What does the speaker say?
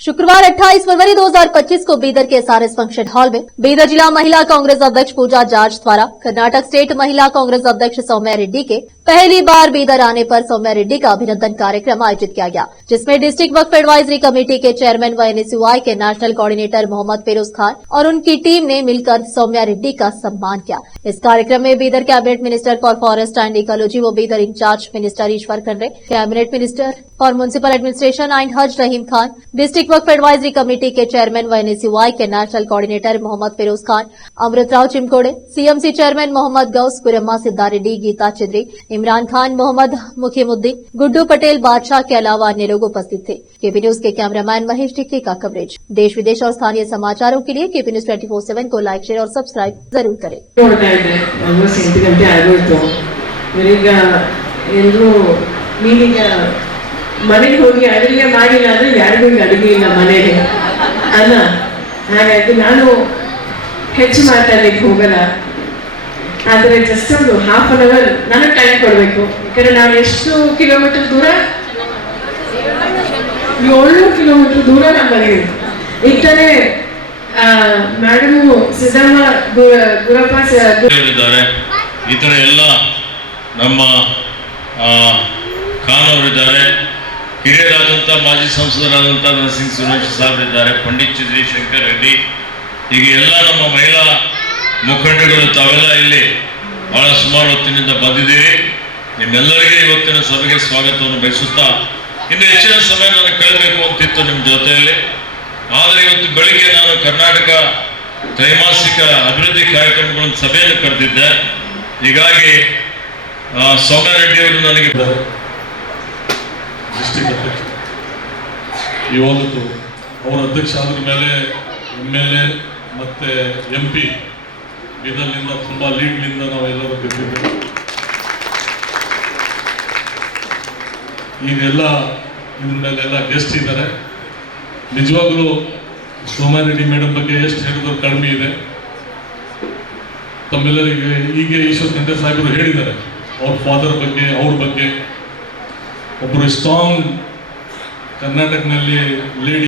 शुक्रवार 28 फरवरी 2025 को बीदर के एसआरएस फंक्शन हॉल में बीदर जिला महिला कांग्रेस अध्यक्ष पूजा जार्ज द्वारा कर्नाटक स्टेट महिला कांग्रेस अध्यक्ष सौम्या रेड्डी के पहली बार बीदर आने पर सौम्या रेड्डी का अभिनंदन कार्यक्रम आयोजित किया गया, जिसमें डिस्ट्रिक्ट वक्फ एडवाइजरी कमेटी के चेयरमैन व एनएसयूआई के नेशनल कोऑर्डिनेटर मोहम्मद फिरोज खान और उनकी टीम ने मिलकर सौम्या रेड्डी का सम्मान किया। इस कार्यक्रम में Bidar cabinet minister for forest and ecology व Bidar incharge minister Eshwar Khandre, cabinet minister for municipal administration and हज रहीम खान, डिस्ट्रिक्ट वक्फ एडवाइजरी कमेटी के चेयरमैन व एनएसयूआई के national coordinator Mohammed Firoz Khan, Amritrao Chimkode, CMC chairman Mohammed Ghouse, Guramma Siddareddy, Geeta Chidri, Imran Khan, Mohammed Mukhimuddin, Guddu Patel, Badshah के अलावा अन्य लोग उपस्थित थे। केपी न्यूज के कैमरामैन महेश टिक्की का कवरेज। देश विदेश और स्थानीय समाचारों के लिए केपी न्यूज 24/7 को लाइक, शेयर और सब्सक्राइब जरूर करें। ಮನೆಗೆ ಹೋಗಿ ಅಡುಗೆ ಮಾಡಿಲ್ಲ ಅಂದ್ರೆ ಯಾರಿಗೂ ಅಡುಗೆ ಇಲ್ಲ ಮನೆಗೆ ಅಲ್ಲ. ಹಾಗಾಗಿ ನಾನು ಹೆಚ್ಚು ಮಾತಾಡ್ಲಿಕ್ಕೆ ಹೋಗಲ್ಲ, ಆದರೆ ಜಸ್ಟ್ ಒಂದು ಹಾಫ್ ಅನ್ ಅವರ್ ನನಗೆ ಟೈಮ್ ಕೊಡಬೇಕು. ಯಾಕಂದ್ರೆ ನಾನು ಎಷ್ಟು ಕಿಲೋಮೀಟರ್ ದೂರ, 7 ಕಿಲೋಮೀಟರ್ ದೂರ ನಮ್ಮ ಮನೆಗೆ ಇಟ್ಟರೆ ಮೇಡಮ್ ಸಿದ್ದಮ್ಮ ಗುರಪ್ಪ ಇದ್ದಾರೆ, ಈ ತರ ಎಲ್ಲ ನಮ್ಮ ಖಾನ್ ಅವರಿದ್ದಾರೆ, ಹಿರಿಯರಾದಂಥ ಮಾಜಿ ಸಂಸದರಾದಂಥ ನರಸಿಂಹ ಸುರೇಶ್ ಸಾಹೇಬರಿದ್ದಾರೆ, ಪಂಡಿತ್ ಚಿದ್ರಿ, ಶಂಕರ್ ರೆಡ್ಡಿ, ಹೀಗೆ ಎಲ್ಲ ನಮ್ಮ ಮಹಿಳಾ ಮುಖಂಡಗಳು ತಾವೆಲ್ಲ ಇಲ್ಲಿ ಬಹಳ ಸುಮಾರು ಹೊತ್ತಿನಿಂದ ಬಂದಿದ್ದೀರಿ. ನಿಮ್ಮೆಲ್ಲರಿಗೆ ಇವತ್ತಿನ ಸಭೆಗೆ ಸ್ವಾಗತವನ್ನು ಬಯಸುತ್ತಾ, ಇನ್ನು ಹೆಚ್ಚಿನ ಸಮಯ ನಾನು ಕಳೆಯಬೇಕು ಅಂತಿತ್ತು ನಿಮ್ಮ ಜೊತೆಯಲ್ಲಿ. ಆದರೆ ಇವತ್ತು ಬೆಳಿಗ್ಗೆ ನಾನು ಕರ್ನಾಟಕ ತ್ರೈಮಾಸಿಕ ಅಭಿವೃದ್ಧಿ ಕಾರ್ಯಕ್ರಮಗಳ ಸಭೆಯನ್ನು ಕರೆದಿದ್ದೆ. ಹೀಗಾಗಿ ಸೌಮ್ಯ ರೆಡ್ಡಿ ಅವರು ನನಗೆ ಡಿಸ್ಟ್ರಿಕ್ಟ್ ಅಧ್ಯಕ್ಷ ಇವತ್ತು ಅವರ ಅಧ್ಯಕ್ಷ ಆದ್ರ ಮೇಲೆ MLA ಮತ್ತು MP ಇದರಿಂದ ತುಂಬ ಲೀಡ್ನಿಂದ ನಾವೆಲ್ಲರೂ ಗೆದ್ದಿದ್ದೇವೆ. ಈಗೆಲ್ಲ ಇದ್ರ ಮೇಲೆಲ್ಲ ಗೆಸ್ಟ್ ಇದ್ದಾರೆ. ನಿಜವಾಗ್ಲೂ ಸೌಮ್ಯ ರೆಡ್ಡಿ ಮೇಡಮ್ ಬಗ್ಗೆ ಎಷ್ಟು ಹೇಳಿದ್ರು ಕಡಿಮೆ ಇದೆ. ತಮ್ಮೆಲ್ಲರಿಗೆ ಈಗ ಈಶ್ವರ್ ಖಂಡ್ರೆ ಸಾಹೇಬರು ಹೇಳಿದ್ದಾರೆ ಅವ್ರ ಫಾದರ್ ಬಗ್ಗೆ, ಅವ್ರ ಬಗ್ಗೆ. ಒಬ್ಬರು ಸ್ಟ್ರಾಂಗ್ ಕರ್ನಾಟಕದಲ್ಲಿ ಲೇಡಿ